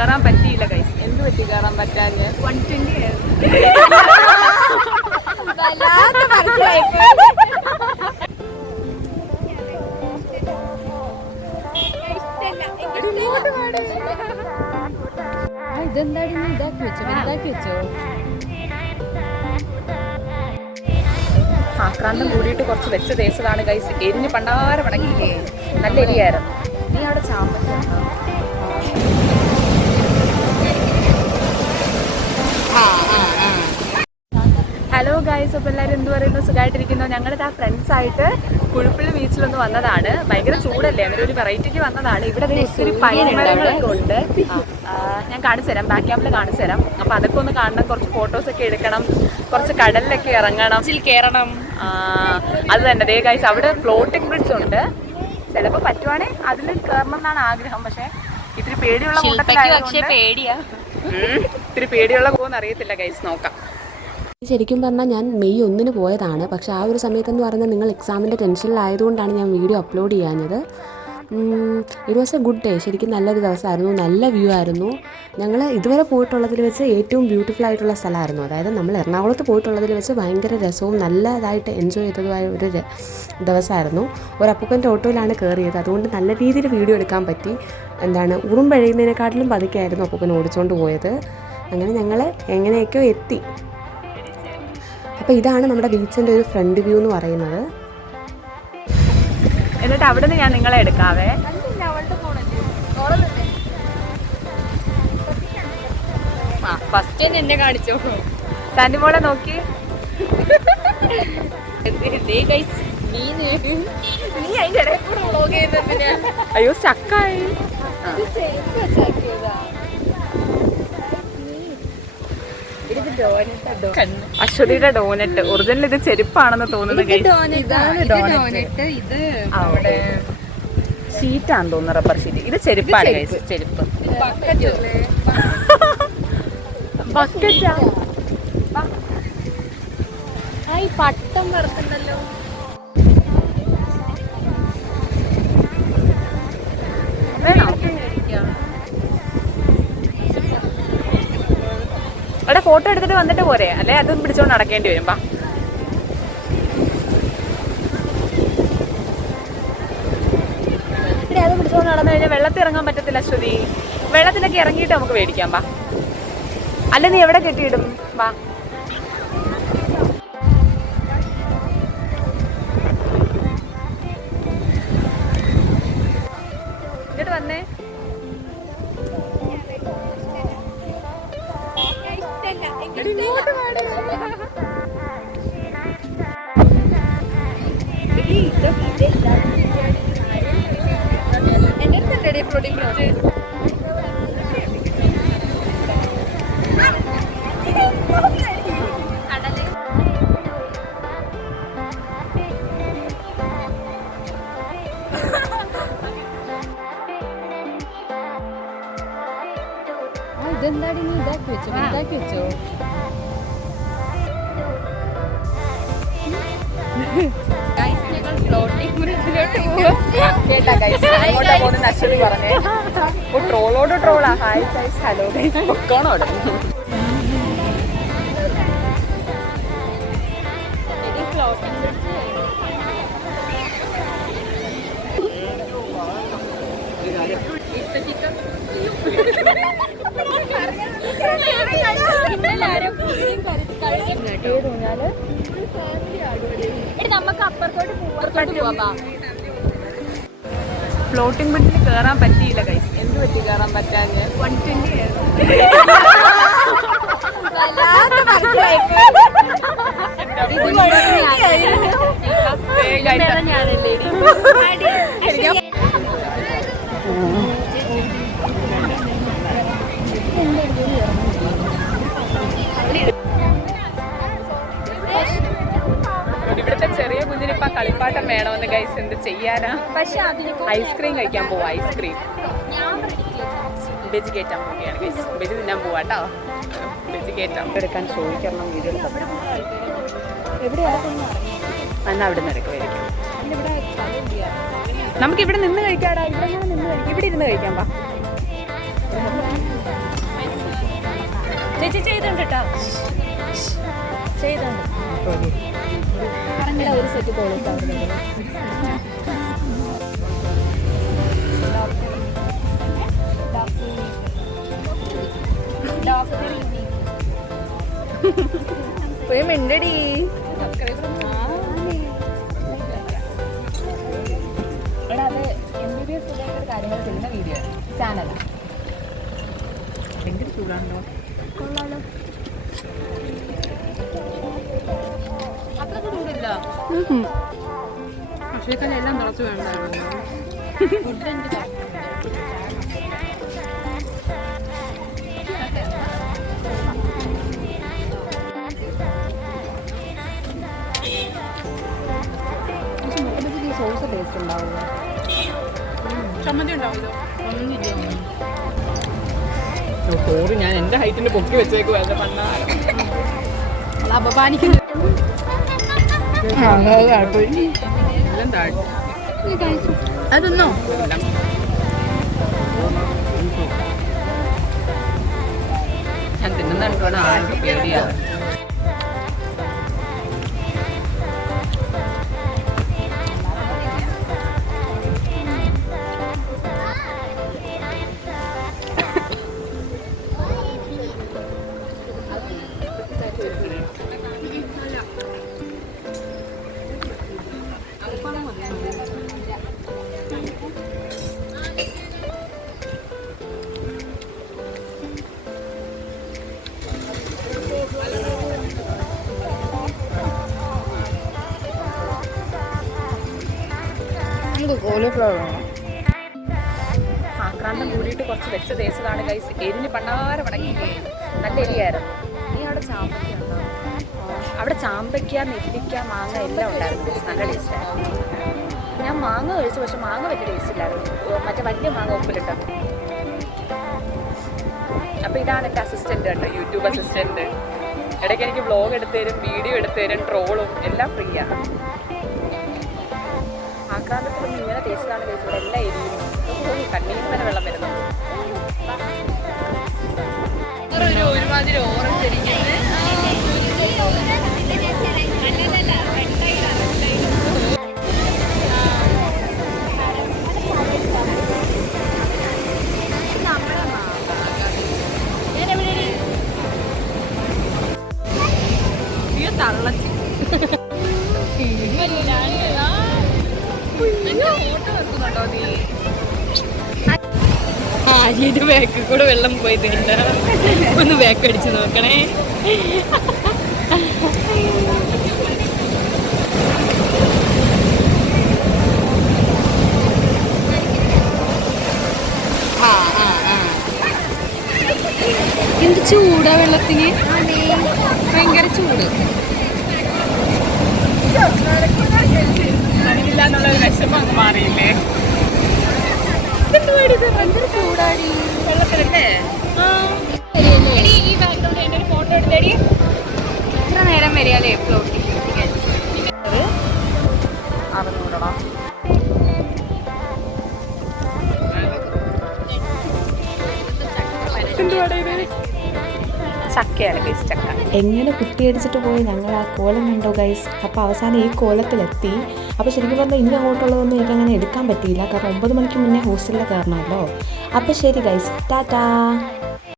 കേറാൻ പറ്റിയില്ല ഗൈസ്. എന്ത് പറ്റി കേറാൻ പറ്റാഞ്ഞ്? 120 ഇതെന്താടി നീ ഇതാക്കി വെച്ചോ, വലുതാക്കി വെച്ചോ? ആക്രാന്തം കൂടിയിട്ട് കുറച്ച് വെച്ച് തേച്ചതാണ് ഗൈസ്. എരിഞ്ഞ് പണ്ടാരം അടങ്ങിയില്ലേ, നല്ല എരിയായിരുന്നു. നീ അവിടെ ചാമ്പ. ഹലോ ഗൈസ്, അപ്പോൾ എല്ലാവരും എന്ത് പറയുന്നു? സുഖമായിട്ടിരിക്കുന്നു. ഞങ്ങളുടെ ആ ഫ്രണ്ട്സായിട്ട് കുഴുപ്പള്ളി ബീച്ചിലൊന്ന് വന്നതാണ്. ഭയങ്കര ചൂടല്ലേ, അങ്ങനെ ഒരു വെറൈറ്റിക്ക് വന്നതാണ്. ഇവിടെ ഒത്തിരി പൈൻമരങ്ങളൊക്കെ ഉണ്ട്. ഞാൻ കാണിച്ചു തരാം, ബാക്ക് ക്യാമ്പിൽ കാണിച്ചു തരാം. അപ്പോൾ അതൊക്കെ ഒന്ന് കാണണം, കുറച്ച് ഫോട്ടോസൊക്കെ എടുക്കണം, കുറച്ച് കടലിലൊക്കെ ഇറങ്ങണം, കയറണം. അത് തന്നെ ദേ ഗൈസ്, അവിടെ ഫ്ലോട്ടിംഗ് ബ്രിഡ്ജ് ഉണ്ട്. ചിലപ്പോൾ പറ്റുവാണെങ്കിൽ അതിൽ കയറണം എന്നാണ് ആഗ്രഹം. പക്ഷേ ഇത്തിരി പേടിയുള്ള ഇത്തിരി പേടിയുള്ള പോകുമെന്ന് അറിയത്തില്ല ഗൈസ്, നോക്കാം. ശരിക്കും പറഞ്ഞാൽ ഞാൻ മെയ് 1 പോയതാണ്. പക്ഷേ ആ ഒരു സമയത്തെന്ന് പറഞ്ഞാൽ നിങ്ങൾ എക്സാമിൻ്റെ ടെൻഷനിലായതുകൊണ്ടാണ് ഞാൻ വീഡിയോ അപ്ലോഡ് ചെയ്യാഞ്ഞത്. It was a good day. ശരിക്കും നല്ലൊരു ദിവസമായിരുന്നു, നല്ല വ്യൂ ആയിരുന്നു. ഞങ്ങൾ ഇതുവരെ പോയിട്ടുള്ളതിൽ വെച്ച് ഏറ്റവും ബ്യൂട്ടിഫുൾ ആയിട്ടുള്ള സ്ഥലമായിരുന്നു. അതായത് നമ്മൾ എറണാകുളത്ത് പോയിട്ടുള്ളതിൽ വെച്ച് ഭയങ്കര രസവും നല്ലതായിട്ട് എൻജോയ് ചെയ്തതുമായ ഒരു ദിവസമായിരുന്നു. ഒരു അപ്പൂപ്പൻ്റെ ഓട്ടോയിലാണ് കയറിയത്, അതുകൊണ്ട് നല്ല രീതിയിൽ വീഡിയോ എടുക്കാൻ പറ്റി. ഉറുമ്പഴയുന്നതിനെക്കാട്ടിലും പതുക്കെയായിരുന്നു അപ്പൂപ്പൻ ഓടിച്ചുകൊണ്ട് പോയത്. അങ്ങനെ ഞങ്ങൾ എങ്ങനെയൊക്കെയോ എത്തി. അപ്പോൾ ഇതാണ് നമ്മുടെ ബീച്ചിൻ്റെ ഒരു ഫ്രണ്ട് വ്യൂ എന്ന് പറയുന്നത്. എന്നിട്ട് അവിടെ നിന്ന് ഞാൻ നിങ്ങളെ എടുക്കാവേ. ഫസ്റ്റ് എന്നെ കാണിച്ചോ, സാൻഡിമോളെ നോക്കി. അയ്യോ സ്റ്റക്കായി. അശ്വതിയുടെ ഡോനറ്റ് ഒറിജിനൽ ഇത് ചെരുപ്പാണെന്ന് തോന്നുന്നു. അവിടെ ഷീറ്റാന്ന് തോന്നുന്നു, റബ്ബർ ഷീറ്റ്. ഇത് ചെരുപ്പാണ് ചെരുപ്പ്. ബക്കറ്റാ പട്ടം വറുത്തുണ്ടല്ലോ. അവിടെ ഫോട്ടോ എടുത്തിട്ട് വന്നിട്ട് പോരെ, അല്ലെ അതും പിടിച്ചോണ്ട് നടക്കേണ്ടി വരും. അത് പിടിച്ചോണ്ട് നടന്നു കഴിഞ്ഞാൽ വെള്ളത്തിൽ ഇറങ്ങാൻ പറ്റത്തില്ല അശ്വതി. വെള്ളത്തിലൊക്കെ ഇറങ്ങിയിട്ട് നമുക്ക് മേടിക്കാം. അല്ല നീ എവിടെ കെട്ടിയിടും? എന്നിട്ട് വന്നേ. ഇതെന്താടി നീ ഇതാക്കി വെച്ചോ, വലുതാക്കി വെച്ചോ? ട്രോളോട് ട്രോളാ. ഹായ് ഗൈസ്, ഹലോ ഗൈസ്, പൊക്കോണോ? ഫ്ലോട്ടിംഗ് ബ്രിഡ്ജിൽ കയറാൻ പറ്റിയില്ല ഗൈസ്. എന്ത് പറ്റി കേറാൻ പറ്റാഞ്ഞ്? 120 ഇവിടുത്തെ ചെറിയ കുഞ്ഞിനിപ്പ കളിപ്പാട്ടം വേണമെന്ന് ഗൈസ്, എന്ത് ചെയ്യാനാ? ഐസ്ക്രീം കഴിക്കാൻ പോവാ. ഐസ്ക്രീം വെജ് കയറ്റാൻ പോവുകയാണ് ഗൈസ്. വെജ് തിന്നാൻ പോവാട്ടോ. വെജ് കയറ്റാം എടുക്കാൻ ചോദിക്കണം. വീഡിയോ എന്നാ അവിടെ നിന്ന് എടുക്കുമായിരിക്കും. നമുക്ക് ഇവിടെ നിന്ന് കഴിക്കാടാ. ഇവിടെ നിന്ന് കഴിക്കാം. ഇവിടെ ഇരുന്ന് കഴിക്കാം. ചേച്ചി ചെയ്തുണ്ട് കേട്ടോ, ചെയ്തുണ്ട്. പറഞ്ഞില്ല ഒരു സെറ്റ് തോളിട്ട് പോയി മിണ്ടടി. എടാ അത് MBBS റിലേറ്റഡ് കാര്യങ്ങൾ ചെയ്യുന്ന വീഡിയോ ചാനലാണ്. ഭയങ്കര ചൂടാണല്ലോ. കൊള്ളാലോ. അത്രക്ക് ചൂടില്ല. പക്ഷേ എല്ലാം തിളച്ച് വേണ്ടായിരുന്നു. ഫുഡ് എനിക്ക് സോസ് ടേസ്റ്റ് ഉണ്ടാവില്ല. ചമ്മന്തി ഉണ്ടാവില്ലോ. സോറി, ഞാൻ എന്റെ ഹൈറ്റിന് പൊക്കി വെച്ചേക്കുവായിരുന്നു പണ്ടാരം. അപമാനിക്കുന്നു. അതൊന്നോ ഞാൻ തിന്നുന്നുണ്ടോ ആരും പേടിയാണ്. ആക്രാന്തം കൂടിയിട്ട് കുറച്ച് വെച്ച് തേച്ചതാണ് ഗൈസ്. എരിഞ്ഞ് പണ്ടാരം അടങ്ങി നല്ല എരിയായിരുന്നു. നീ അവിടെ ചാമ്പയ്ക്ക ഉണ്ടോ? അവിടെ ചാമ്പയ്ക്ക, നെല്ലിക്ക, മാങ്ങ എല്ലാം ഉണ്ടായിരുന്നു. നല്ല ടേസ്റ്റായിരുന്നു. ഞാൻ മാങ്ങ കഴിച്ചു, പക്ഷെ മാങ്ങ വലിയ ടേസ്റ്റ് ഇല്ലായിരുന്നു. മറ്റേ വലിയ മാങ്ങ ഉപ്പിലിട്ടത്. അപ്പോൾ ഇതാണ് എൻ്റെ അസിസ്റ്റൻ്റ് കേട്ടോ, യൂട്യൂബ് അസിസ്റ്റൻ്റ്. ഇടയ്ക്ക് എനിക്ക് വ്ളോഗ് എടുത്തു തരും, വീഡിയോ എടുത്തു തരും, ട്രോളും എല്ലാം ഫ്രീയാണ്. ആക്രാന്തത്തിലൊന്നും ഇങ്ങനെ തേച്ചതാണ് തേച്ചത്. എല്ലാം എരിയുന്നു, കണ്ണീര് തന്നെ വെള്ളം വരുന്നു. ഒരുമാതിരി ഓറഞ്ച് അടിക്കുന്നത്. തള്ളച്ച് ഫോട്ടോ വെക്കുന്നുണ്ടോ നീ? ആര്യയുടെ ബാക്കിൽ കൂടെ വെള്ളം പോയതുണ്ട്. ഒന്ന് ബാക്ക് അടിച്ച് നോക്കണേ. എന്ത് ചൂടാ വെള്ളത്തിന്, ഭയങ്കര ചൂട്. നനയില്ല എന്നുള്ളൊരു വിഷമം അങ്ങ് മാറിയില്ലേ? ഭയങ്കര ചൂടാടി വെള്ളത്തിലല്ലേ. ഈ ബാക്ക്ഗ്രൗണ്ട് എൻ്റെ ഒരു ഫോട്ടോ എടുത്തേടി. എത്ര നേരം വരികയല്ലേ ഫ്ലോട്ടിങ്? 600. ചക്കയാണ് ഗൈസ്, ചക്ക. എങ്ങനെ കുത്തിയടിച്ചിട്ട് പോയി ഞങ്ങൾ ആ കോലം കണ്ടോ ഗൈസ്. അപ്പോൾ അവസാനം ഈ കോലത്തിലെത്തി. അപ്പോൾ ശരിക്കും പറഞ്ഞാൽ ഇനി അങ്ങോട്ടുള്ളതൊന്നും എനിക്ക് അങ്ങനെ എടുക്കാൻ പറ്റിയില്ല, കാരണം 9 മണിക്ക് മുന്നേ ഹോസ്റ്റലിൽ കയറണമല്ലോ. അപ്പോൾ ശരി ഗൈസ്, ടാറ്റാ.